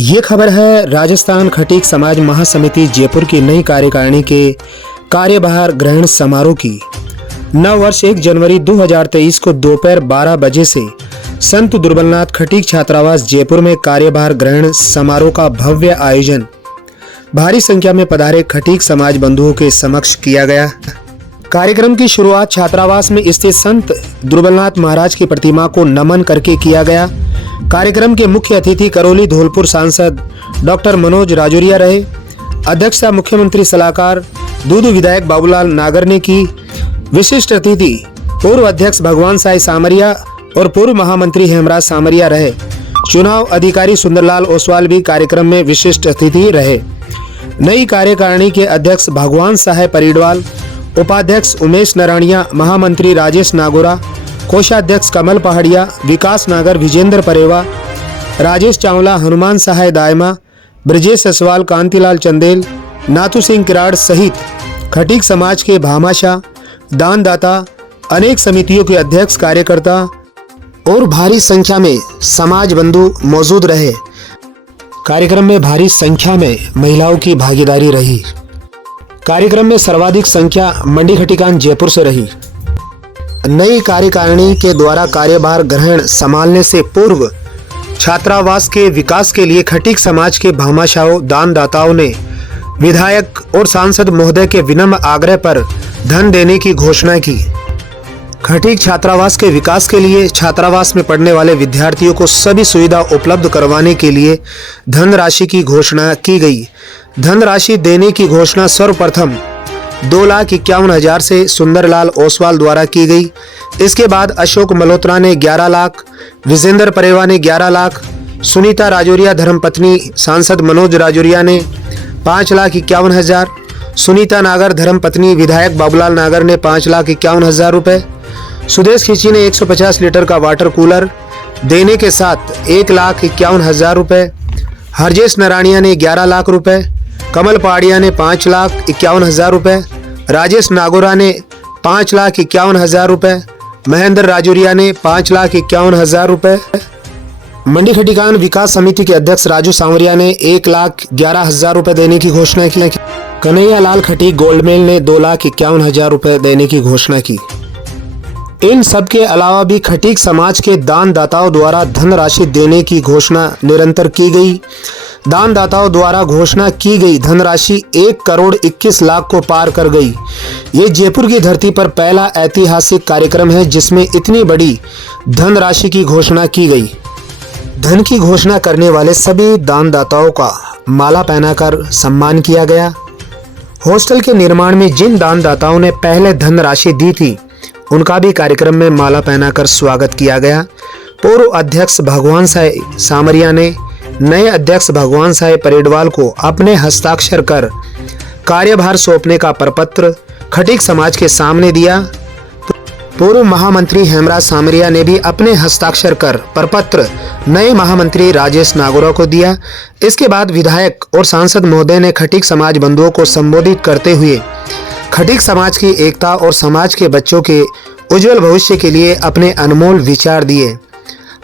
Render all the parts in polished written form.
ये खबर है राजस्थान खटीक समाज महासमिति जयपुर की नई कार्यकारिणी के कार्यभार ग्रहण समारोह की। नव वर्ष 1 जनवरी 2023 को दोपहर 12 बजे से संत दुर्बलनाथ खटीक छात्रावास जयपुर में कार्यभार ग्रहण समारोह का भव्य आयोजन भारी संख्या में पधारे खटीक समाज बंधुओं के समक्ष किया गया। कार्यक्रम की शुरुआत छात्रावास में स्थित संत दुर्बलनाथ महाराज की प्रतिमा को नमन करके किया गया। कार्यक्रम के मुख्य अतिथि करौली धौलपुर सांसद डॉक्टर मनोज राजौरिया रहे। अध्यक्षता मुख्यमंत्री सलाहकार दूदू विधायक बाबूलाल नागर ने की। विशिष्ट अतिथि पूर्व अध्यक्ष भगवान साई सामरिया और पूर्व महामंत्री हेमराज सामरिया रहे। चुनाव अधिकारी सुंदरलाल ओसवाल भी कार्यक्रम में विशिष्ट अतिथि रहे। नई कार्यकारिणी के अध्यक्ष भगवान साहे परिडवाल, उपाध्यक्ष उमेश नारायणिया, महामंत्री राजेश नागोरा, कोषाध्यक्ष कमल पहाड़िया, विकास नागर, विजेंद्र परेवा, राजेश चावला, हनुमान सहाय दायमा, ब्रजेश ससवाल, कांतिलाल चंदेल, नाथू सिंह किराड़ सहित खटीक समाज के भामाशाह, दानदाता, अनेक समितियों के अध्यक्ष, कार्यकर्ता और भारी संख्या में समाज बंधु मौजूद रहे। कार्यक्रम में भारी संख्या में महिलाओं की भागीदारी रही। कार्यक्रम में सर्वाधिक संख्या मंडी खटीकान जयपुर से रही। नई कार्यकारिणी के द्वारा कार्यभार ग्रहण संभालने से पूर्व छात्रावास के विकास के लिए खटीक समाज के भामाशाहों, दानदाताओं ने विधायक और सांसद महोदय के विनम्र आग्रह पर धन देने की घोषणा की। खटीक छात्रावास के विकास के लिए छात्रावास में पढ़ने वाले विद्यार्थियों को सभी सुविधा उपलब्ध करवाने के लिए धनराशि की घोषणा की गई। धनराशि देने की घोषणा सर्वप्रथम 2,51,000 से सुंदरलाल ओसवाल द्वारा की गई। इसके बाद अशोक मल्होत्रा ने 11 लाख, विजेंद्र परेवा ने 11 लाख, सुनीता राजौरिया धर्मपत्नी सांसद मनोज राजौरिया ने 5,51,000, सुनीता नागर धर्मपत्नी विधायक बाबूलाल नागर ने 5,51,000 रुपए, सुदेश खींची ने 150 लीटर का वाटर कूलर देने के साथ 1,51,000 रुपए, हरजेश नारायणिया ने 11 लाख रुपए, कमल पहाड़िया ने 5,51,000 रुपए, राजेश नागोरा ने 5,51,000 रुपए, महेंद्र राजौरिया ने 5,51,000 रुपए। मंडी खटीकान विकास समिति के अध्यक्ष राजू सांवरिया ने 1,11,000 रुपए देने की घोषणा की। कन्हैया लाल खटीक गोल्डमेल ने 2,51,000 रुपए देने की घोषणा की। इन सब के अलावा भी खटीक समाज के दानदाताओं द्वारा धनराशि देने की घोषणा निरंतर की गई। दानदाताओं द्वारा घोषणा की गई धनराशि 1,21,00,000 को पार कर गई। ये जयपुर की धरती पर पहला ऐतिहासिक कार्यक्रम है जिसमें इतनी बड़ी धनराशि की घोषणा की गई। धन की घोषणा करने वाले सभी दानदाताओं का माला पहनाकर सम्मान किया गया। हॉस्टल के निर्माण में जिन दानदाताओं ने पहले धनराशि दी थी उनका भी कार्यक्रम में माला पहनाकर स्वागत किया गया। पूर्व अध्यक्ष भगवान साई सामरिया ने नए अध्यक्ष भगवान साई परिडवाल को अपने हस्ताक्षर कर कार्यभार सौंपने का प्रपत्र खटीक समाज के सामने दिया। पूर्व महामंत्री हेमराज सामरिया ने भी अपने हस्ताक्षर कर प्रपत्र नए महामंत्री राजेश नागोरा को दिया। इसके बाद विधायक और सांसद महोदय ने खटीक समाज बंधुओं को संबोधित करते हुए खटीक समाज की एकता और समाज के बच्चों के उज्जवल भविष्य के लिए अपने अनमोल विचार दिए।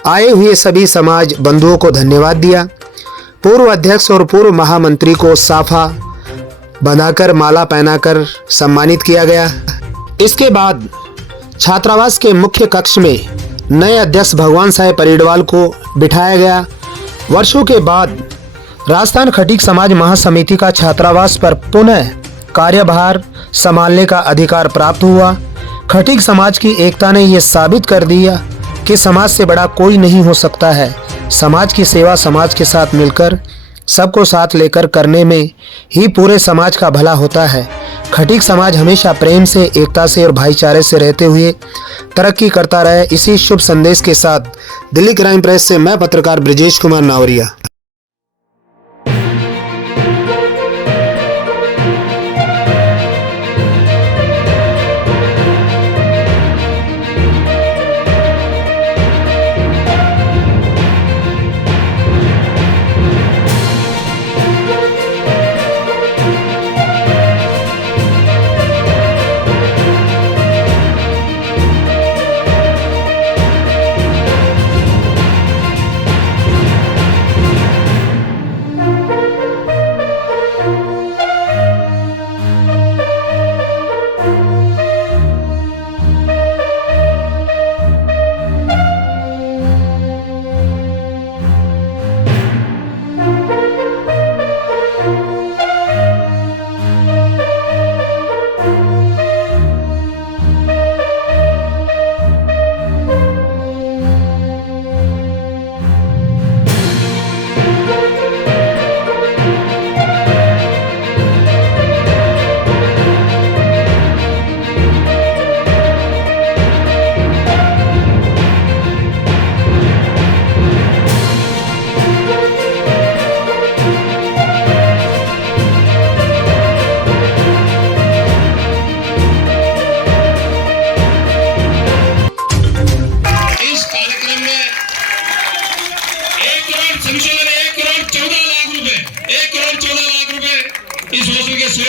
आए हुए सभी समाज बंधुओं को धन्यवाद दिया। पूर्व अध्यक्ष और पूर्व महामंत्री को साफा बंधाकर माला पहनाकर सम्मानित किया गया। इसके बाद छात्रावास के मुख्य कक्ष में नए अध्यक्ष भगवान साई परिडवाल को बिठाया गया। वर्षों के बाद राजस्थान खटीक समाज महासमिति का छात्रावास पर पुनः कार्यभार संभालने का अधिकार प्राप्त हुआ। खटीक समाज की एकता ने यह साबित कर दिया कि समाज से बड़ा कोई नहीं हो सकता है। समाज की सेवा समाज के साथ मिलकर सबको साथ लेकर करने में ही पूरे समाज का भला होता है। खटीक समाज हमेशा प्रेम से, एकता से और भाईचारे से रहते हुए तरक्की करता रहे। इसी शुभ संदेश के साथ दिल्ली क्राइम प्रेस से मैं पत्रकार ब्रजेश कुमार नावरिया।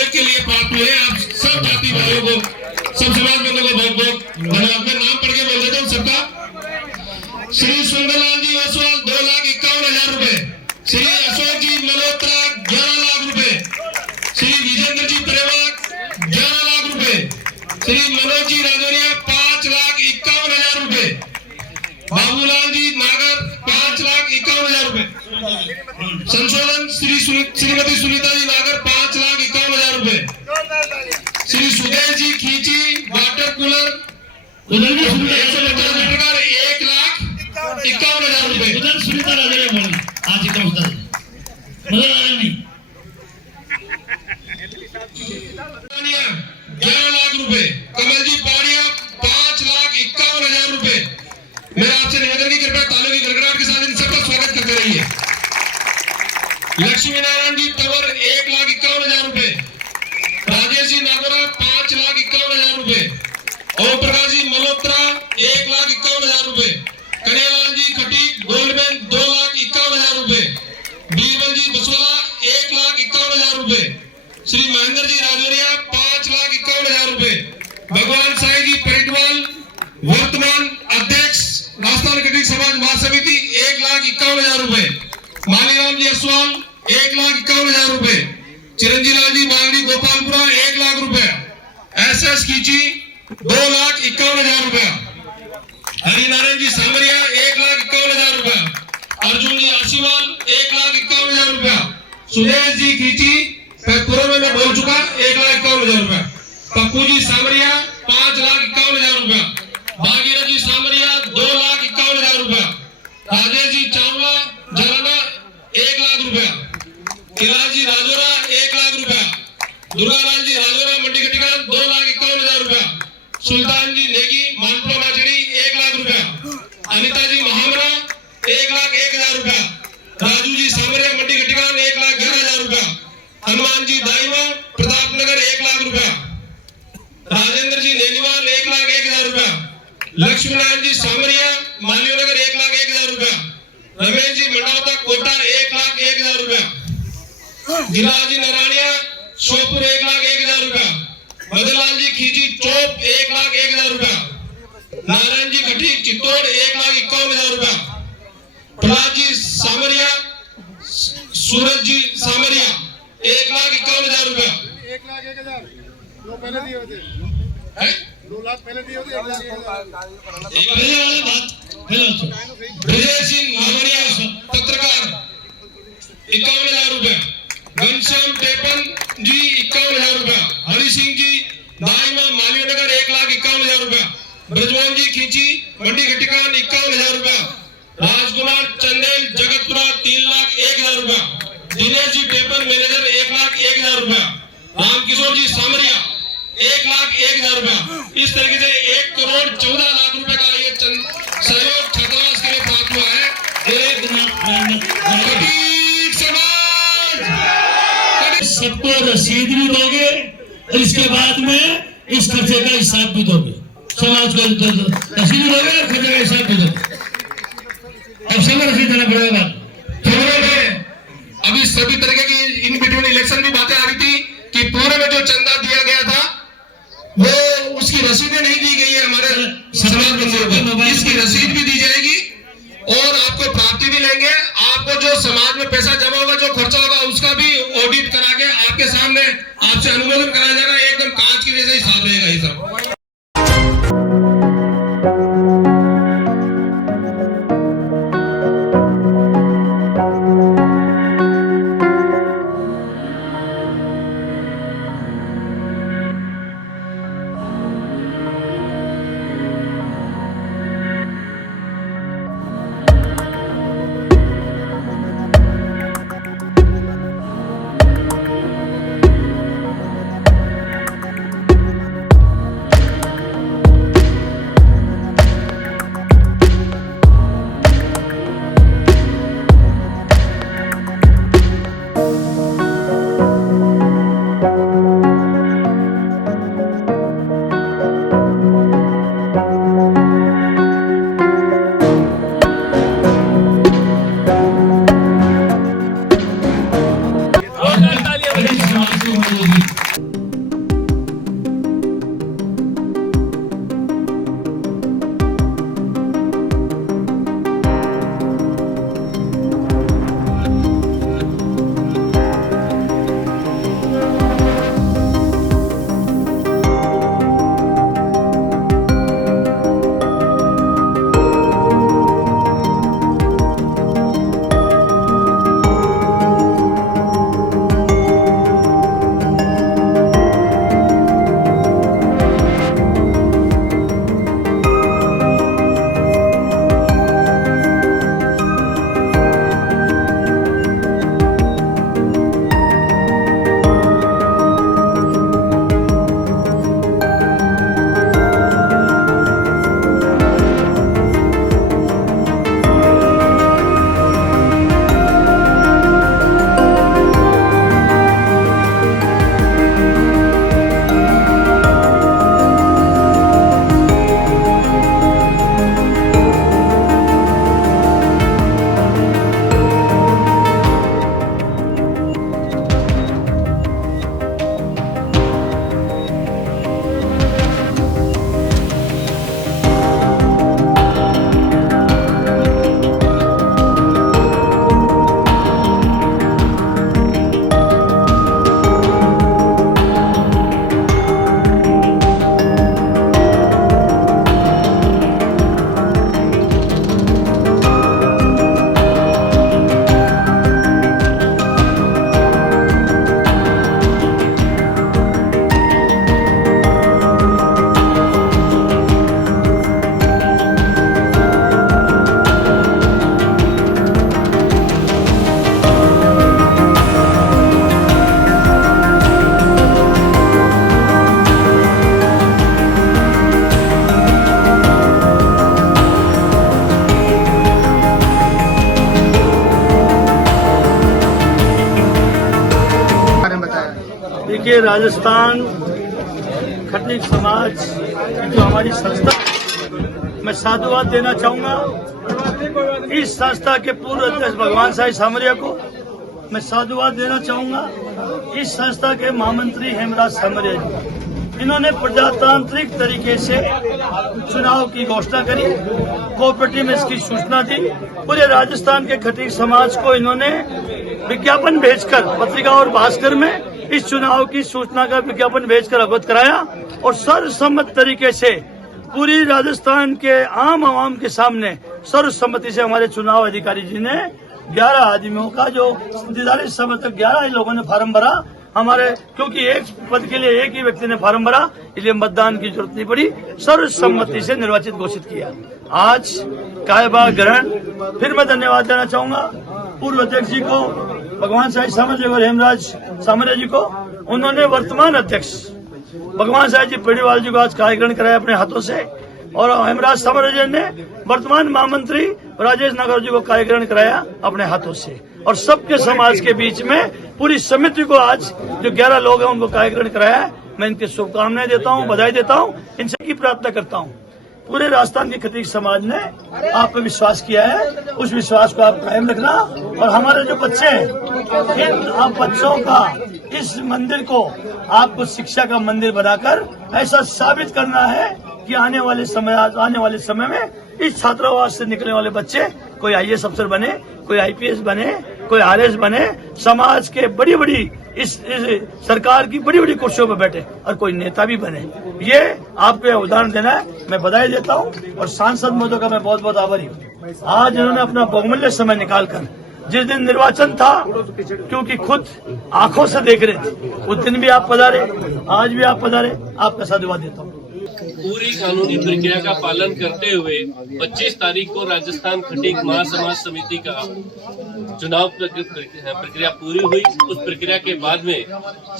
स्वागत के लिए प्राप्त हुए। आप सब जाति भाइयों को, सब समाज बंधुओं को बहुत बहुत धन्यवाद। मैं नाम पढ़ के बोल देता हूँ सबका। श्री सुंदरलाल जी ओसवाल 2,51,000 रुपए, श्री अशोक जी मल्होत्रा 11 लाख रुपए, श्री विजेंद्र जी परेवाक 11 लाख रुपए, श्री मनोज जी राजौरिया 5,51,000 रुपए, बाबूलाल जी नागर 5,51,000 रुपए, संशोधन श्रीमती सुनीता जी नागर 5,51,000 रुपए, श्री सुदेश जी खींची वाटर कूलर 150 लीटर का 1,51,000 रुपए। उधर सुनीता राजौरिया बोली आज ही कम उधर मदद आ नहीं 11 लाख रुपए, कमल जी पाड़िया 5,51,000 रुपए। मेरा आपसे निवेदन की कृपया तालियों की गड़गड़ाहट के साथ इन सबका स्वागत करते रहिए। लक्ष्मी नारायण जी तंवर 1,51,000 रुपए, राजेश जी नागोरा 5,51,000 रुपए, ओम प्रकाश जी मल्होत्रा 1,51,000 रुपए, कन्हैयालाल जी खटीक गोल्डमैन 2,51,000 रुपए, बीरबल जी बसवाला 1,51,000 रुपए, श्री महेंद्र जी राजौरिया 5,51,000 रुपए, भगवान साई जी परिटवाल वर्तमान अध्यक्ष राजस्थान खटीक समाज महासमिति 1,51,000 रुपए, मालीराम जी असवाल 1,51,000 रुपए, चिरंजीव लाल जी बांगड़ी गोपालपुरा 1 लाख रुपए, SS खींची 2,51,000 रुपया, हरिनारायण जी सामरिया 1,51,000 रुपया, अर्जुन जी आशीवाल 1,51,000 रुपया, सुदेश जी खींची पूर्व में बोल चुका 1,51,000 रुपया, पप्पू जी सामरिया 5,51,000 रुपया, भागीरथ जी सामरिया 2,51,000 रुपया, राजेश जी चावला जराना 1 लाख रुपया, किराज जी राजौरा 1 लाख रुपया, दुर्गालाल जी राजौरा मंडी कटिका 2,51,000 रुपया, सुल्तान जी नेगी मानपुरा माचड़ी 1 लाख रुपया, अनिता जी महामरा 1,01,000 रुपया, राजू जी सामरिया मंडी कटिका 1,11,000 रुपया, हनुमान जी दाइमा प्रतापनगर 1 लाख रुपया, राजेंद्र जी नेनीवाल 1,01,000 रुपया, लक्ष्मी नारायण जी सामरिया मालियोनगर 1,01,000 रुपया, रमेश जी मंडावता कोटा 1,01,000 रुपया, गिरिराज जी नरानिया शोपुर 1,01,000 रुपया, मदनलाल जी खींची चौप 1,01,000 रुपया, नारायण जी खटीक चित्तौड़ 1,51,000 रुपया, प्रहलाद जी सामरिया सूरज जी सामरिया 1,51,000 रुपया। 1,01,000 दो पहले दिए होते 2 लाख पहले दिए होते 1,01,000 पहले वाली बात विजय सिंह नावरिया पत्रकार 51,000 रुपया, घनश्याम टेपन जी 51,000 रुपया, हरि सिंह जी दाइमा मालियोनगर 1,51,000 रुपया, ब्रजमोहन जी खींची मंडी घटिकान 51,000 रुपया, राजकुमार चंदेल जगतपुरा 3,01,000 रुपया, दिनेश जी टेपन मैनेजर 1,01,000 रुपया, रामकिशोर जी सामरिया 1,01,000 रुपया। इस तरीके से 1,14,00,000 रुपए का ये सहयोग छात्रावास के लिए प्राप्त हुआ है। सबको रसीद भी दोगे और इसके बाद में इस खर्चे का हिसाब भी दोगे, समाज को रसीद भी दोगे और खर्चे का हिसाब भी दोगे। अब सब रसीद देना पड़ेगा। अभी सभी तरह की इन बिटवीन इलेक्शन भी बातें आ रही थी कि पूरे में जो चंदा दिया गया था वो उसकी रसीदें नहीं दी गई है हमारे समाज बंधुओं को। इसकी रसीद भी दी जाएगी और आपको प्राप्ति भी लेंगे। आपको जो समाज में पैसा जमा होगा, जो खर्चा होगा, उसका भी ऑडिट करा के आपके सामने आपसे अनुमोदन कराया जाएगा। एकदम कांच की जैसे हिसाब रहेगा ये सब। देखिए, राजस्थान खटीक समाज जो हमारी संस्था, मैं साधुवाद देना चाहूंगा इस संस्था के पूर्व अध्यक्ष भगवान साई सामरिया को। मैं साधुवाद देना चाहूंगा इस संस्था के महामंत्री हेमराज सामरिया जी। इन्होंने प्रजातांत्रिक तरीके से चुनाव की घोषणा करी, कोऑपरेटिव में इसकी सूचना दी। पूरे राजस्थान के खटीक समाज को इन्होंने विज्ञापन भेजकर पत्रिका और भास्कर में इस चुनाव की सूचना का विज्ञापन भेजकर अवगत कराया और सर्वसम्मत तरीके से पूरी राजस्थान के आम आवाम के सामने सर्वसम्मति से हमारे चुनाव अधिकारी जी ने 11 आदमियों का जो निर्धारित समय तक 11 लोगों ने फार्म भरा हमारे, क्योंकि एक पद के लिए एक ही व्यक्ति ने फार्म भरा, इसलिए मतदान की जरूरत नहीं पड़ी, सर्वसम्मति से निर्वाचित घोषित किया। आज कार्यभार ग्रहण, फिर मैं धन्यवाद देना चाहूंगा पूर्व अध्यक्ष जी को, भगवान साई सामरिया और हेमराज सामरिया जी को। उन्होंने वर्तमान अध्यक्ष भगवान साई जी पेड़ीवाल जी को आज कार्यग्रहण कराया अपने हाथों से, और हेमराज सामरिया जी ने वर्तमान महामंत्री राजेश नागर जी को कार्यग्रहण कराया अपने हाथों से, और सबके समाज के बीच में पूरी समिति को आज जो 11 लोग हैं उनको कार्यग्रहण कराया है। मैं इनकी शुभकामनाएं देता हूं, बधाई देता हूं, इनसे की प्रार्थना करता हूं। पूरे राजस्थान के खटीक समाज ने आप पे विश्वास किया है, उस विश्वास को आप कायम रखना, और हमारे जो बच्चे हैं इन आप बच्चों का इस मंदिर को आपको शिक्षा का मंदिर बनाकर ऐसा साबित करना है कि आने वाले समय में इस छात्रावास से निकलने वाले बच्चे कोई आईएएस अफसर बने, कोई आईपीएस बने, कोई आरएस बने, समाज के बड़ी इस सरकार की बड़ी कुर्सियों पर बैठे, और कोई नेता भी बने। ये आपको उदाहरण देना है। मैं बधाई देता हूँ और सांसद महोदय का मैं बहुत बहुत आभारी हूँ। आज इन्होंने अपना बहुमूल्य समय निकालकर, जिस दिन निर्वाचन था, क्योंकि खुद आंखों से देख रहे थे, उस दिन भी आप पधारे, आज भी आप पधारे, आपका साधुवाद देता हूँ। पूरी कानूनी प्रक्रिया का पालन करते हुए 25 तारीख को राजस्थान खटीक महासमाज समिति का चुनाव प्रक्रिया पूरी हुई। उस प्रक्रिया के बाद में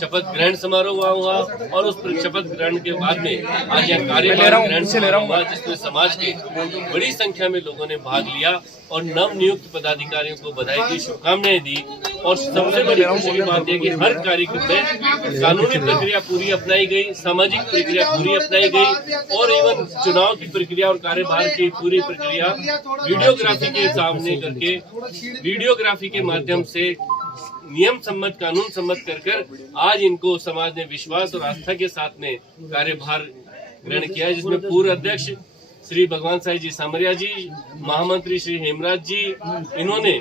शपथ ग्रहण समारोह हुआ और उस शपथ ग्रहण के बाद में आज यहाँ कार्यभार ग्रहण समारोह हुआ, जिसमें समाज के बड़ी संख्या में लोगों ने भाग लिया और नव नियुक्त पदाधिकारियों को बधाई दी, शुभकामनाएं दी। और सबसे बड़ी खुशी की बात यह कि हर कार्यक्रम में कानूनी प्रक्रिया पूरी अपनाई गई, सामाजिक प्रक्रिया पूरी अपनाई गई, और एवं चुनाव की प्रक्रिया और कार्यभार की पूरी प्रक्रिया वीडियोग्राफी के सामने करके, वीडियोग्राफी के माध्यम से नियम सम्मत, कानून सम्मत कर आज इनको समाज ने विश्वास और आस्था के साथ में कार्यभार ग्रहण किया, जिसमें पूर्व अध्यक्ष श्री भगवान साई जी सामरिया जी, महामंत्री श्री हेमराज जी, इन्होंने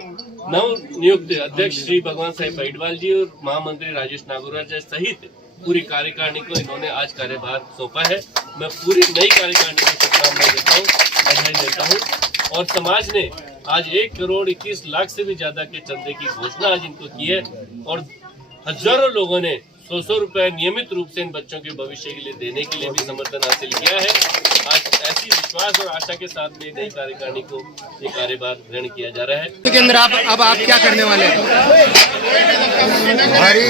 नव नियुक्त अध्यक्ष श्री भगवान साई पेड़ीवाल जी और महामंत्री राजेश नागौर जी सहित पूरी कार्यकारिणी को इन्होंने आज कार्यभार सौंपा है। मैं पूरी नई कार्यकारिणी को शुभकामनाएं देता हूँ, बधाई देता हूँ। और समाज ने आज 1,21,00,000 से भी ज्यादा के चंदे की घोषणा आज इनको की है, और हजारों लोगों ने 100 रुपए नियमित रूप से इन बच्चों के भविष्य के लिए देने के लिए भी समर्थन हासिल किया है। आज ऐसी विश्वास और आशा के साथ में नई कार्यकारिणी को ये कार्यभार ग्रहण किया जा रहा है। के अंदर अब आप क्या करने वाले हैं? हमारी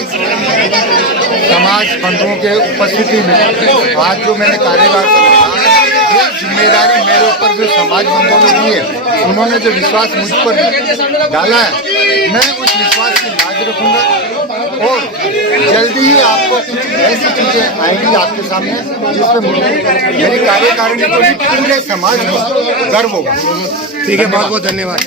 समाज बंधुओं के उपस्थिति में आज जो मैंने कार्यभार संभाला, ये जिम्मेदारी मेरे ऊपर जो समाज बंधुओं ने दी है, उन्होंने जो विश्वास मुझ पर डाला है, मैं उस विश्वास की लाज रखूंगा और जल्दी ही आपको कुछ ऐसी चीजें आएंगी आपके सामने जिसमें मेरी कार्यकारिणी को भी पूरे समाज को गर्व होगा। ठीक है, बहुत बहुत धन्यवाद।